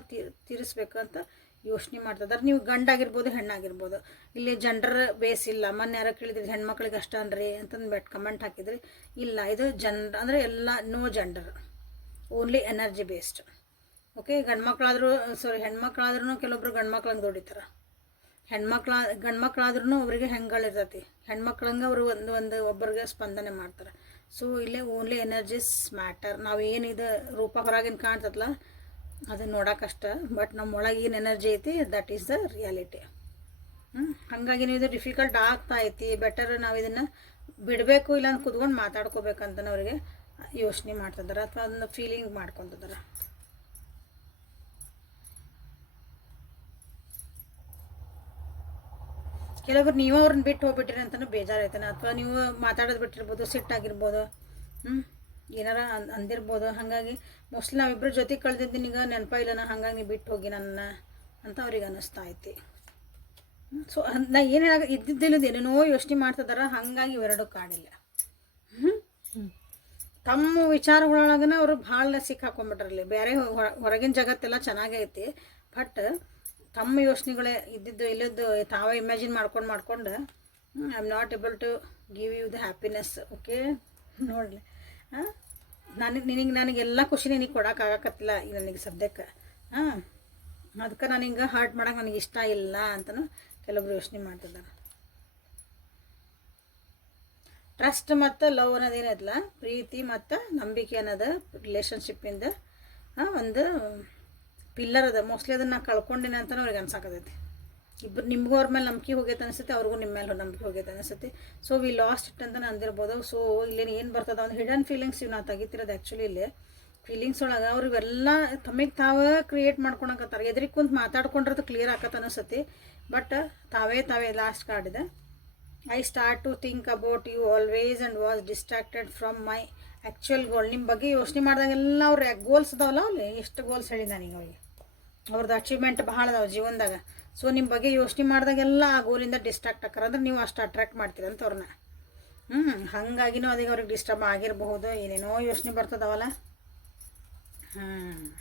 Speaker 1: ತೀರಿಸ್ಬೇಕಂತ ಯೋಚನೆ ಮಾಡ್ತಿದ್ದಾರೆ ನೀವು ಗಂಡಾಗಿರ್ಬೋದು, ಹೆಣ್ಣಾಗಿರ್ಬೋದು. ಇಲ್ಲಿ ಜಂಡರ್ ಬೇಸ್ ಇಲ್ಲ. ಮೊನ್ನೆ ಯಾರೋ ಕೇಳಿದ್ರಿ, ಹೆಣ್ಮಕ್ಳಿಗೆ ಅಷ್ಟ ಅನ್ರಿ? ಅಂತಂದು ಬೆಟ್ ಕಮೆಂಟ್ ಹಾಕಿದ್ರಿ. ಇಲ್ಲ, ಇದು ಜನ್ ಅಂದರೆ ಎಲ್ಲ no gender only energy based okay ಗಂಡ್ಮಕ್ಳಾದರೂ sorry ಹೆಣ್ಮಕ್ಳಾದ್ರೂ ಕೆಲವೊಬ್ರು ಗಂಡ್ಮಕ್ಳಂಗೆ ದುಡಿತಾರೆ. ಹೆಣ್ಮಕ್ಳ ಗಂಡ್ಮಕ್ಳಾದ್ರೂ ಅವರಿಗೆ ಹೆಂಗಳಿರ್ತೈತಿ ಹೆಣ್ಮಕ್ಳಂಗೆ ಅವರು ಒಂದು ಒಂದು ಒಬ್ಬರಿಗೆ ಸ್ಪಂದನೆ ಮಾಡ್ತಾರೆ. ಸೊ ಇಲ್ಲೇ ಓನ್ಲಿ ಎನರ್ಜಿಸ್ ಮ್ಯಾಟರ್ ನಾವು ಏನಿದೆ ರೂಪ ಹೊರಗಿನ ಕಾಣ್ತದಲ್ಲ ಅದನ್ನ ನೋಡೋಕ್ಕಷ್ಟ ಬಟ್ ನಮ್ಮೊಳಗೆ ಏನು ಎನರ್ಜಿ ಐತಿ ದಟ್ ಈಸ್ ದ ರಿಯಾಲಿಟಿ ಹಾಗಾಗಿ ನೀವು ಇದು ಡಿಫಿಕಲ್ಟ್ ಆಗ್ತಾ ಐತಿ. ಬೆಟರ್ ನಾವು ಇದನ್ನು ಬಿಡಬೇಕು ಇಲ್ಲ ಕುತ್ಕೊಂಡು ಮಾತಾಡ್ಕೋಬೇಕಂತ ಅವರಿಗೆ ಯೋಚನೆ ಮಾಡ್ತಿದ್ದಾರೆ ಅಥವಾ ಅದನ್ನ ಫೀಲಿಂಗ್ ಮಾಡ್ಕೊತಿದ್ದಾರೆ ಕೆಲವರು ನೀವು ಅವ್ರನ್ನ ಬಿಟ್ಟು ಹೋಗ್ಬಿಟ್ರಿ ಅಂತಲೂ ಬೇಜಾರಾಯ್ತಾನೆ. ಅಥವಾ ನೀವು ಮಾತಾಡೋದು ಬಿಟ್ಟಿರ್ಬೋದು ಸಿಟ್ಟಾಗಿರ್ಬೋದು ಹ್ಞೂ ಏನಾರ ಅನ್ ಅಂದಿರ್ಬೋದು. ಹಾಗಾಗಿ ಮೋಸ್ಟ್ಲಿ ನಾವಿಬ್ಬರ ಜೊತೆ ಕಳೆದಿದ್ದು ನಿನಗೆ ನೆನಪ ಹಾಗಾಗಿ ನೀವು ಬಿಟ್ಟು ಹೋಗಿ ನನ್ನ ಅಂತ ಅವ್ರಿಗೆ ಅನ್ನಿಸ್ತಾ ಐತಿ. ಸೊ ನಾ ಏನೇನಾಗ ಇದ್ದಿದ್ದಿಲ್ಲದ ಏನೇನೋ ಯೋಚನೆ ಮಾಡ್ತಿದಾರ ಹಾಗಾಗಿ ಇವೆರಡು ಕಾಡಿಲ್ಲ. ಹ್ಞೂ ತಮ್ಮ ವಿಚಾರಗಳೊಳಗನ ಅವರು ಭಾಳ ಸಿಕ್ಕಾಕೊಂಡ್ಬಿಟ್ರಲ್ಲಿ. ಬೇರೆ ಹೊರ- ಹೊರಗಿನ ಜಗತ್ತೆಲ್ಲ ಚೆನ್ನಾಗೈತಿ ಬಟ್ ತಮ್ಮ ಯೋಚನೆಗಳೇ ಇದ್ದಿದ್ದು ಇಲ್ಲದ್ದು ತಾವೇ ಇಮ್ಯಾಜಿನ್ ಮಾಡ್ಕೊಂಡು ಮಾಡ್ಕೊಂಡು I am not able to give you the happiness okay ನೋಡಲಿ. ಹಾಂ? ನನಗೆ, ನಿನಗೆ ನನಗೆಲ್ಲ ಖುಷಿ ನಿನಗೆ ಕೊಡೋಕ್ಕಾಗಕತ್ತಿಲ್ಲ ಈಗ ನನಗೆ ಸದ್ಯಕ್ಕೆ. ಹಾಂ? ಅದಕ್ಕೆ ನಾನು ಹಿಂಗೆ ಹರ್ಟ್ ಮಾಡೋಕೆ ನನಗೆ ಇಷ್ಟ ಇಲ್ಲ ಅಂತಲೂ ಕೆಲವೊಬ್ರು ಯೋಚನೆ ಮಾಡ್ತಿದ್ದಾರೆ ಟ್ರಸ್ಟ್ ಮತ್ತು ಲವ್ ಅನ್ನೋದು ಏನೈತಲ್ಲ ಪ್ರೀತಿ ಮತ್ತು ನಂಬಿಕೆ ಅನ್ನೋದು ರಿಲೇಷನ್ಶಿಪ್ಪಿಂದ ಒಂದು ಪಿಲ್ಲರ್ ಅದ. ಮೋಸ್ಟ್ಲಿ ಅದನ್ನು ನಾ ಕಳ್ಕೊಂಡಿನಿ ಅಂತಲೂ ಅವ್ರಿಗೆ ಅನ್ಸಾಕತೈತಿ. ಇಬ್ಬರು ನಿಮಗೂ ಅವ್ರ ಮೇಲೆ ನಂಬಿಕೆ ಹೋಗೈತೆ ಅನಿಸುತ್ತೆ, ಅವ್ರಿಗೂ ನಿಮ್ಮ ಮೇಲೆ ನಂಬಿಕೆ ಹೋಗೈತೆ ಅನಿಸುತ್ತೆ. ಸೊ ವಿ ಲಾಸ್ಟ್ ಇಟ್ ಅಂತ ಅಂದಿರ್ಬೋದು. ಸೊ ಇಲ್ಲೇನು ಏನು ಬರ್ತದ? ಒಂದು ಹಿಡನ್ ಫೀಲಿಂಗ್ಸ್ ಇವು ನಾವು ತೆಗಿತಿರೋದು ಆ್ಯಕ್ಚುಲಿ ಇಲ್ಲಿ. ಫೀಲಿಂಗ್ಸ್ ಒಳಗೆ ಅವ್ರಿಗೆಲ್ಲ ತಮಗೆ ತಾವೇ ಕ್ರಿಯೇಟ್ ಮಾಡ್ಕೊಳಕತ್ತಾರೆ ಎದ್ರಿಗೆ ಕುಂತು ಮಾತಾಡ್ಕೊಂಡಿರೋದು ಕ್ಲಿಯರ್ ಆಕತ್ತ ಅನಿಸುತ್ತೆ. ಬಟ್ ತಾವೇ ತಾವೇ ಲಾಸ್ಟ್ ಕಾರ್ಡ್ ಇದೆ. I start to think about you always and was distracted from my actual goal ನಿಮ್ಮ ಬಗ್ಗೆ ಯೋಚನೆ ಮಾಡಿದಾಗೆಲ್ಲ ಅವ್ರ ಗೋಲ್ಸ್ ಅದಾವಲ್ಲ ಅಲ್ಲಿ? ಎಷ್ಟು ಗೋಲ್ಸ್ ಹೇಳಿ ನನಗೆ ಅವ್ರಿಗೆ? ಅವ್ರದ್ದು ಅಚೀವ್ಮೆಂಟ್ ಭಾಳ ಅದಾವೆ ಜೀವನದಾಗ. ಸೊ ನಿಮ್ಮ ಬಗ್ಗೆ ಯೋಚನೆ ಮಾಡಿದಾಗೆಲ್ಲ ಆ ಗೋಲಿಂದ ಡಿಸ್ಟ್ರಾಕ್ಟ್ ಆಕಾರ ಅಂದ್ರೆ ನೀವು ಅಷ್ಟು ಅಟ್ರಾಕ್ಟ್ ಮಾಡ್ತೀರಂತ ಅವ್ರನ್ನ ಹ್ಞೂ ಹಾಗಾಗಿನೂ ಅದಕ್ಕೆ ಅವ್ರಿಗೆ ಡಿಸ್ಟರ್ಬ್ ಆಗಿರಬಹುದು. ಏನೇನೋ ಯೋಚನೆ ಬರ್ತದವಲ್ಲ. ಹ್ಞೂ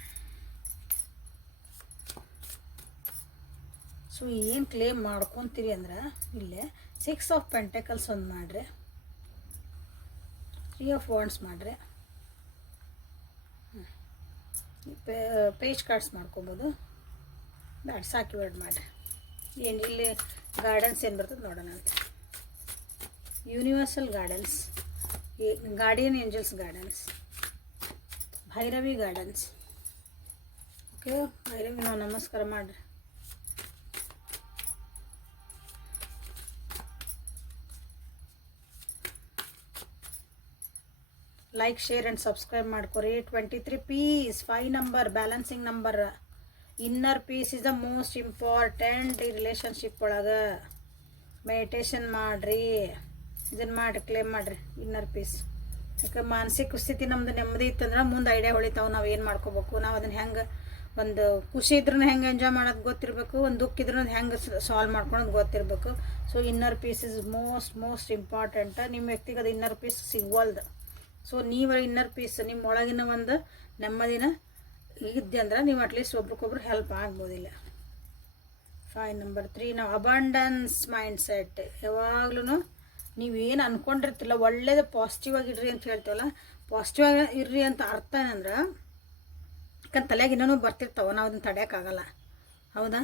Speaker 1: ಸೊ ಏನು ಕ್ಲೇಮ್ ಮಾಡ್ಕೊತೀರಿ ಅಂದ್ರೆ, ಇಲ್ಲೇ ಸಿಕ್ಸ್ ಆಫ್ ಪೆಂಟೆಕಲ್ಸ್ ಒಂದು ಮಾಡ್ರಿ. ತ್ರೀ ಆಫ್ ವಾಂಡ್ಸ್ ಮಾಡಿರಿ. ಪೇಜ್ ಕಾರ್ಡ್ಸ್ ಮಾಡ್ಕೊಬೋದು. ಬ್ಯಾಡ್, ಸಾಕಿ ವರ್ಡ್ ಮಾಡಿರಿ. ಏನು ಇಲ್ಲಿ ಗಾರ್ಡನ್ಸ್ ಏನು ಬರ್ತದೆ ನೋಡೋಣ ಅಂತ. Universal guardians guardian angels guardians Bhairavi guardians okay Bhairavi, ನಾವು ನಮಸ್ಕಾರ ಮಾಡಿರಿ. ಲೈಕ್ ಶೇರ್ ಆ್ಯಂಡ್ ಸಬ್ಸ್ಕ್ರೈಬ್ ಮಾಡ್ಕೊರಿ. Twenty three peace five number balancing number inner peace is the most important ಈ ರಿಲೇಷನ್ಶಿಪ್ ಒಳಗೆ. ಮೆಡಿಟೇಷನ್ ಮಾಡಿರಿ. ಇದನ್ನು ಮಾಡಿ ಕ್ಲೇಮ್ ಮಾಡಿರಿ. ಇನ್ನರ್ ಪೀಸ್ ಯಾಕೆ ಮಾನಸಿಕ ಸ್ಥಿತಿ ನಮ್ದು ನೆಮ್ಮದಿ ಇತ್ತಂದ್ರೆ ಮುಂದೆ ಐಡಿಯಾ ಹೊಳಿತಾವೆ. ನಾವು ಏನು ಮಾಡ್ಕೋಬೇಕು? ನಾವು ಅದನ್ನು ಹೆಂಗೆ ಒಂದು ಖುಷಿ ಇದ್ರೂ ಹೆಂಗೆ ಎಂಜಾಯ್ ಮಾಡೋದು ಗೊತ್ತಿರಬೇಕು, ಒಂದು ದುಃಖ ಇದ್ರೂ ಹೆಂಗೆ ಸಾಲ್ವ್ ಮಾಡ್ಕೊಳೋದು ಗೊತ್ತಿರಬೇಕು. So inner peace is most most important ನಿಮ್ಮ ವ್ಯಕ್ತಿಗೆ ಅದು ಇನ್ನರ್ ಪೀಸ್ ಸಿಗ್ವಲ್ದು. ಸೊ ನೀವು ಇನ್ನರ್ ಪೀಸ್ ನಿಮ್ಮ ಒಳಗಿನ ಒಂದು ನೆಮ್ಮದಿನ ಇದ್ದೆ ಅಂದ್ರೆ ನೀವು ಅಟ್ಲೀಸ್ಟ್ ಒಬ್ರಿಗೊಬ್ರು ಹೆಲ್ಪ್ ಆಗ್ಬೋದಿಲ್ಲ. ಫೈವ್ ನಂಬರ್ ತ್ರೀ ನಾವು ಅಬಂಡನ್ಸ್ ಮೈಂಡ್ ಸೆಟ್ ಯಾವಾಗ್ಲೂ ನೀವೇನು ಅಂದ್ಕೊಂಡಿರ್ತಿಲ್ಲ ಒಳ್ಳೇದು ಪಾಸಿಟಿವ್ ಆಗಿಡ್ರಿ ಅಂತ ಹೇಳ್ತೀವಲ್ಲ ಪಾಸಿಟಿವ್ ಆಗಿ ಇರ್ರಿ ಅಂತ ಅರ್ಥ ಏನಂದ್ರೆ, ಯಾಕಂದ್ರೆ ತಲೆಗೆ ಇನ್ನೂ ಬರ್ತಿರ್ತಾವೆ, ನಾವು ಅದನ್ನ ತಡೆಯೋಕ್ಕಾಗಲ್ಲ ಹೌದಾ?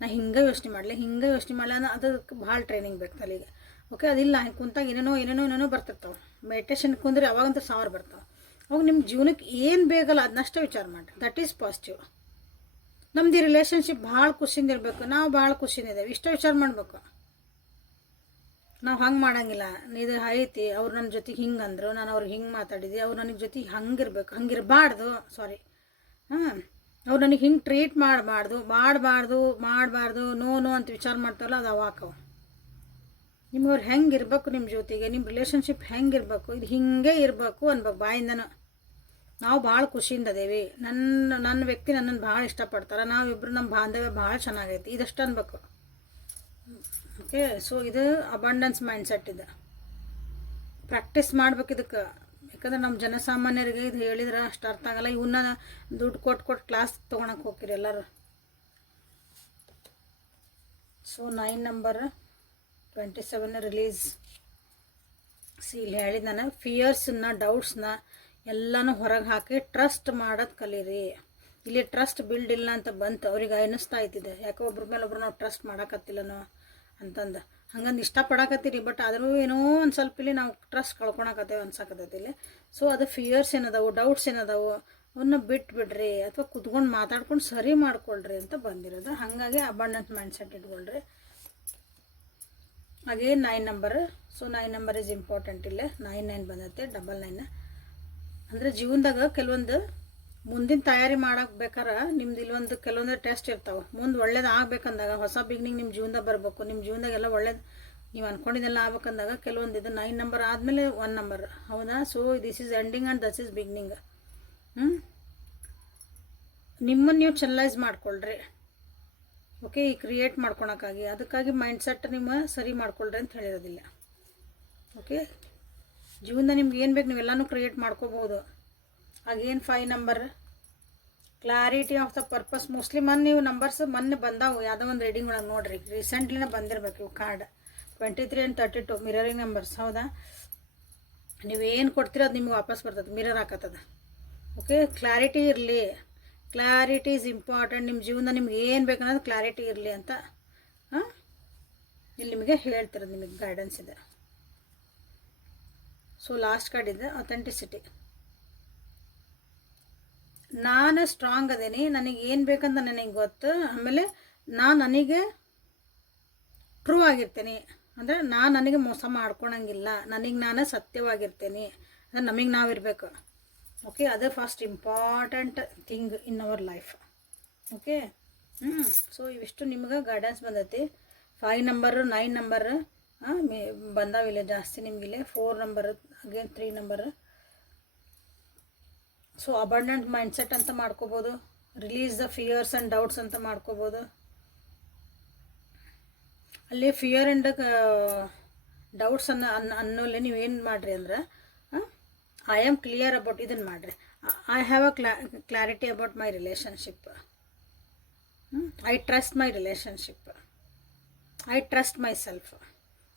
Speaker 1: ನಾ ಹಿಂಗೆ ಯೋಚನೆ ಮಾಡಲಿ, ಹಿಂಗೆ ಯೋಚನೆ ಮಾಡಲಿ ಅನ್ನೋ ಅದಕ್ಕೆ ಭಾಳ ಟ್ರೈನಿಂಗ್ ಬೇಕು ತಲೆಗೆ ಓಕೆ ಅದಿಲ್ಲ ಕುಂತಾಗ ಏನೇನೋ ಏನೇನೋ ಏನೇನೋ ಬರ್ತಿರ್ತಾವೆ. ಮೆಡಿಟೇಷನ್ ಕುಂದ್ರೆ ಅವಾಗಂತೂ ಸಾವಿರ ಬರ್ತಾವೆ. ಅವಾಗ ನಿಮ್ಮ ಜೀವನಕ್ಕೆ ಏನು ಬೇಕಲ್ಲ ಅದನ್ನಷ್ಟೇ ವಿಚಾರ ಮಾಡಿ ದಟ್ ಈಸ್ ಪಾಸಿಟಿವ್ ನಮ್ದು ಈ ರಿಲೇಷನ್ಶಿಪ್ ಭಾಳ ಖುಷಿಯಿಂದ ಇರಬೇಕು. ನಾವು ಭಾಳ ಖುಷಿಯಿಂದ ಇದ್ದೇವೆ. ಇಷ್ಟೇ ವಿಚಾರ ಮಾಡಬೇಕು. ನಾವು ಹಂಗೆ ಮಾಡೋಂಗಿಲ್ಲ. ಇದು ಐತಿ, ಅವ್ರು ನನ್ನ ಜೊತೆಗೆ ಹಿಂಗೆ ಅಂದರು, ನಾನು ಅವ್ರಿಗೆ ಹಿಂಗೆ ಮಾತಾಡಿದೆ ಅವ್ರು ನನಗೆ ಜೊತೆಗೆ ಹಂಗಿರ್ಬೇಕು ಹಂಗಿರಬಾರ್ದು ಸಾರಿ ಹಾಂ, ಅವ್ರು ನನಗೆ ಹಿಂಗೆ ಟ್ರೀಟ್ ಮಾಡಬಾರ್ದು ಮಾಡಬಾರ್ದು ಮಾಡಬಾರ್ದು ನೋ ನೋ ಅಂತ ವಿಚಾರ ಮಾಡ್ತಾರಲ್ಲ, ಅದು ಅವಾಕವು ನಿಮ್ಮವ್ರು ಹೆಂಗೆ ಇರಬೇಕು ನಿಮ್ಮ ಜೊತೆಗೆ ನಿಮ್ಮ ರಿಲೇಷನ್ಶಿಪ್ ಹೆಂಗೆ ಇರಬೇಕು ಇದು ಹಿಂಗೆ ಇರಬೇಕು ಅನ್ಬೇಕು ಬಾಯಿಂದನೂ. ನಾವು ಭಾಳ ಖುಷಿಯಿಂದ ಅದೇವಿ. ನನ್ನ ನನ್ನ ವ್ಯಕ್ತಿ ನನ್ನನ್ನು ಭಾಳ ಇಷ್ಟಪಡ್ತಾರೆ. ನಾವಿಬ್ಬರು ನಮ್ಮ ಬಾಂಧವ್ಯ ಭಾಳ ಚೆನ್ನಾಗೈತಿ. ಇದಷ್ಟು ಅನ್ಬೇಕು. ಓಕೆ ಸೊ ಇದು ಅಬಂಡನ್ಸ್ ಮೈಂಡ್ ಸೆಟ್ ಇದೆ. ಪ್ರಾಕ್ಟೀಸ್ ಮಾಡ್ಬೇಕು ಇದಕ್ಕೆ. ಯಾಕಂದ್ರೆ ನಮ್ಮ ಜನಸಾಮಾನ್ಯರಿಗೆ ಇದು ಹೇಳಿದ್ರೆ ಅಷ್ಟು ಅರ್ಥ ಆಗಲ್ಲ. ಇವನ್ನ ದುಡ್ಡು ಕೊಟ್ಟು ಕೊಟ್ಟು ಕ್ಲಾಸ್ ತೊಗೊಳಕ್ಕೆ ಹೋಗ್ತೀರಿ ಎಲ್ಲರೂ. So nine number twenty seven release see ಇಲ್ಲಿ ಹೇಳಿದ ನಾನು ಫಿಯರ್ಸನ್ನ ಡೌಟ್ಸ್ನ ಎಲ್ಲನೂ ಹೊರಗೆ ಹಾಕಿ ಟ್ರಸ್ಟ್ ಮಾಡೋದು ಕಲೀರಿ. ಇಲ್ಲಿ ಟ್ರಸ್ಟ್ ಬಿಲ್ಡ್ ಇಲ್ಲ ಅಂತ ಬಂತು, ಅವ್ರಿಗೆ ಅನ್ನಿಸ್ತಾ ಇದ್ದಿದೆ. ಯಾಕೆ ಒಬ್ರ ಮೇಲೆ ಒಬ್ರು ನಾವು ಟ್ರಸ್ಟ್ ಮಾಡೋಕತ್ತಿಲ್ಲನೋ ಅಂತಂದು. ಹಂಗಂದು ಇಷ್ಟಪಡಕತ್ತೀರಿ ಬಟ್ ಆದರೂ ಏನೋ ಒಂದು ಸ್ವಲ್ಪ ಇಲ್ಲಿ ನಾವು ಟ್ರಸ್ಟ್ ಕಳ್ಕೊಳಕತ್ತೇವೆ ಅನ್ಸಕತ್ತೈತಿ ಇಲ್ಲಿ. ಸೊ ಅದು ಫಿಯರ್ಸ್ ಏನದಾವು ಡೌಟ್ಸ್ ಏನದಾವು ಅವನ್ನ ಬಿಟ್ಟು ಬಿಡ್ರಿ, ಅಥವಾ ಕುತ್ಕೊಂಡು ಮಾತಾಡ್ಕೊಂಡು ಸರಿ ಮಾಡ್ಕೊಳ್ರಿ ಅಂತ ಬಂದಿರೋದು. ಹಾಗಾಗಿ ಅಬಂಡೆಂಟ್ ಮೈಂಡ್ಸೆಟ್ ಇಟ್ಕೊಳ್ರಿ. ಹಾಗೆ nine number so nine number is important ಇಲ್ಲೇ ನೈನ್ ನೈನ್ ಬಂದೈತೆ ಡಬಲ್ ನೈನ್ ಅಂದರೆ ಜೀವನದಾಗ ಕೆಲವೊಂದು ಮುಂದಿನ ತಯಾರಿ ಮಾಡಕ್ಕೆ ಬೇಕಾರೆ ನಿಮ್ದು ಇಲ್ಲೊಂದು ಕೆಲವೊಂದು ಟೆಸ್ಟ್ ಇರ್ತಾವೆ. ಮುಂದೆ ಒಳ್ಳೇದು ಆಗ್ಬೇಕಂದಾಗ, ಹೊಸ ಬಿಗ್ನಿಂಗ್ ನಿಮ್ಮ ಜೀವನದಾಗ ಬರಬೇಕು. ನಿಮ್ಮ ಜೀವನದಾಗೆಲ್ಲ ಒಳ್ಳೇದು, ನೀವು ಅಂದ್ಕೊಂಡಿದ್ದೆಲ್ಲ ಆಗ್ಬೇಕಂದಾಗ ಕೆಲವೊಂದು ಇದು ನೈನ್ ನಂಬರ್ ಆದಮೇಲೆ ಒನ್ ನಂಬರ್ ಹೌದಾ? So this is ending and this is beginning ಹ್ಞೂ ನಿಮ್ಮನ್ನು ನೀವು ಚನಲೈಸ್ ಮಾಡ್ಕೊಳ್ರಿ. ಓಕೆ ಈ ಕ್ರಿಯೇಟ್ ಮಾಡ್ಕೊಳಕ್ಕಾಗಿ. ಅದಕ್ಕಾಗಿ ಮೈಂಡ್ ಸೆಟ್ ನಿಮ್ಮ ಸರಿ ಮಾಡ್ಕೊಳ್ರಿ ಅಂತ ಹೇಳಿರೋದಿಲ್ಲ. ಓಕೆ ಜೀವನದ ನಿಮ್ಗೆ ಏನು ಬೇಕು ನೀವೆಲ್ಲನೂ ಕ್ರಿಯೇಟ್ ಮಾಡ್ಕೋಬೋದು ಆಗೇನು five number clarity of the purpose mostly Mann ನೀವು ನಂಬರ್ಸ್ ಮೊನ್ನೆ ಬಂದಾವು. ಯಾವುದೋ ಒಂದು ರೀಡಿಂಗ್ ಒಳಗೆ ನೋಡ್ರಿ. ರೀಸೆಂಟ್ಲಿನೇ ಬಂದಿರಬೇಕು ಇವು card twenty three and thirty two mirroring numbers ಹೌದಾ? ನೀವು ಏನು ಕೊಡ್ತೀರೋ ಅದು ನಿಮ್ಗೆ ವಾಪಸ್ ಬರ್ತದೆ. ಮಿರರ್ ಹಾಕತ್ತದ. ಓಕೆ ಕ್ಲಾರಿಟಿ ಇರಲಿ. ಕ್ಲಾರಿಟಿ ಇಸ್ ಇಂಪಾರ್ಟೆಂಟ್ ನಿಮ್ಮ ಜೀವನ ನಿಮ್ಗೆ ಏನು ಬೇಕನ್ನೋದು ಕ್ಲಾರಿಟಿ ಇರಲಿ ಅಂತ ಇಲ್ಲಿ ನಿಮಗೆ ಹೇಳ್ತಿರೋದು ನಿಮಗೆ ಗೈಡೆನ್ಸ್ ಇದೆ. ಸೊ ಲಾಸ್ಟ್ ಕಾರ್ಡ್ ಇದೆ ಅಥೆಂಟಿಸಿಟಿ ನಾನು ಸ್ಟ್ರಾಂಗ್ ಅದೇನಿ, ನನಗೆ ಏನು ಬೇಕಂತ ನನಗೆ ಗೊತ್ತು, ಆಮೇಲೆ ನಾನು ನನಗೆ ಟ್ರೂ ಆಗಿರ್ತೇನೆ. ಅಂದರೆ ನಾನು ನನಗೆ ಮೋಸ ಮಾಡ್ಕೊಳಂಗಿಲ್ಲ, ನನಗೆ ನಾನು ಸತ್ಯವಾಗಿರ್ತೇನೆ, ಅಂದರೆ ನಮಗೆ ನಾವು ಇರಬೇಕು. ಓಕೆ ಅದೇ first important thing in our life okay ಹ್ಞೂ ಸೊ ಇವಿಷ್ಟು ನಿಮ್ಗೆ ಗೈಡೆನ್ಸ್ ಬಂದೈತಿ. ಫೈವ್ ನಂಬರು ನೈನ್ ನಂಬರ್ ಬಂದಾವಿಲ್ಲ ಜಾಸ್ತಿ ನಿಮಗಿಲ್ಲ. Four number again three number so abundant mindset ಅಂತ ಮಾಡ್ಕೋಬೋದು. Release the fears and doubts ಅಂತ ಮಾಡ್ಕೋಬೋದು. ಅಲ್ಲಿ ಫಿಯರ್ ಆ್ಯಂಡ್ ಡೌಟ್ಸ್ ಅನ್ನ ಅನ್ನ, ಅನ್ನೋಲ್ಲೇ ನೀವು ಏನು ಮಾಡಿರಿ ಅಂದ್ರೆ ಐ ಆಮ್ ಕ್ಲಿಯರ್ ಅಬೌಟ್ ಇದನ್ನು ಮಾಡಿರಿ. I have a ಕ್ಲಾ clarity about my relationship I trust my relationship I trust myself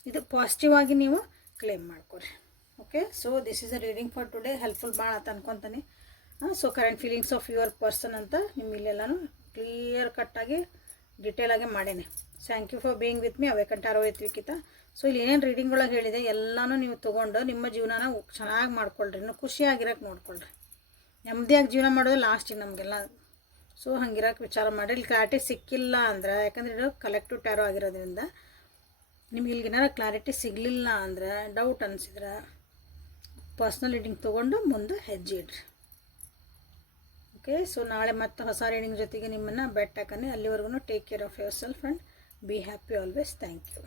Speaker 1: ಇದು ಪಾಸಿಟಿವ್ ಆಗಿ ನೀವು ಕ್ಲೇಮ್ ಮಾಡ್ಕೊರಿ okay so this is a reading for today helpful ಭಾಳ ಅಂತ ಅನ್ಕೊತೀನಿ. So current feelings of your person ಅಂತ ನಿಮ್ಮ ಇಲ್ಲೆಲ್ಲನೂ ಕ್ಲಿಯರ್ ಕಟ್ಟಾಗಿ ಡಿಟೇಲಾಗಿ ಮಾಡೇನೆ. Thank you for being with me ಅವೇಕಂಟಾರೋ ವಿಕಿತ ಸೊ ಇಲ್ಲಿ ಏನೇನು ರೀಡಿಂಗ್ ಒಳಗೆ ಹೇಳಿದೆ, ಎಲ್ಲನೂ ನೀವು ತೊಗೊಂಡು ನಿಮ್ಮ ಜೀವನನ ಚೆನ್ನಾಗಿ ಮಾಡ್ಕೊಳ್ರಿ, ಇನ್ನು ಖುಷಿಯಾಗಿರೋಕೆ ನೋಡ್ಕೊಳ್ರಿ. ನೆಮ್ಮದಿಯಾಗಿ ಜೀವನ ಮಾಡೋದು ಲಾಸ್ಟಿಗೆ ನಮಗೆಲ್ಲ. ಸೊ ಹಂಗಿರೋಕೆ ವಿಚಾರ ಮಾಡಿ ಇಲ್ಲಿ ಕ್ಲಾರಿಟಿ ಸಿಕ್ಕಿಲ್ಲ ಅಂದ್ರೆ, ಯಾಕಂದ್ರೆ ಇದು ಕಲೆಕ್ಟಿವ್ ಟ್ಯಾರೋ ಆಗಿರೋದ್ರಿಂದ ನಿಮ್ಗೆ ಇಲ್ಲಿ ಏನಾರ ಕ್ಲಾರಿಟಿ ಸಿಗಲಿಲ್ಲ ಅಂದ್ರೆ ಡೌಟ್ ಅನಿಸಿದ್ರೆ ಪರ್ಸ್ನಲ್ ರೀಡಿಂಗ್ ತೊಗೊಂಡು ಮುಂದೆ ಹೆಜ್ಜೆ ಇಡ್ರಿ. ಓಕೆ ಸೊ ನಾಳೆ ಮತ್ತೆ ಹೊಸ ರೀಡಿಂಗ್ ಜೊತೆಗೆ ನಿಮ್ಮನ್ನು ಬೆಟ್ ಹಾಕನೆ ಅಲ್ಲಿವರೆಗೂ take care of yourself and be happy always thank you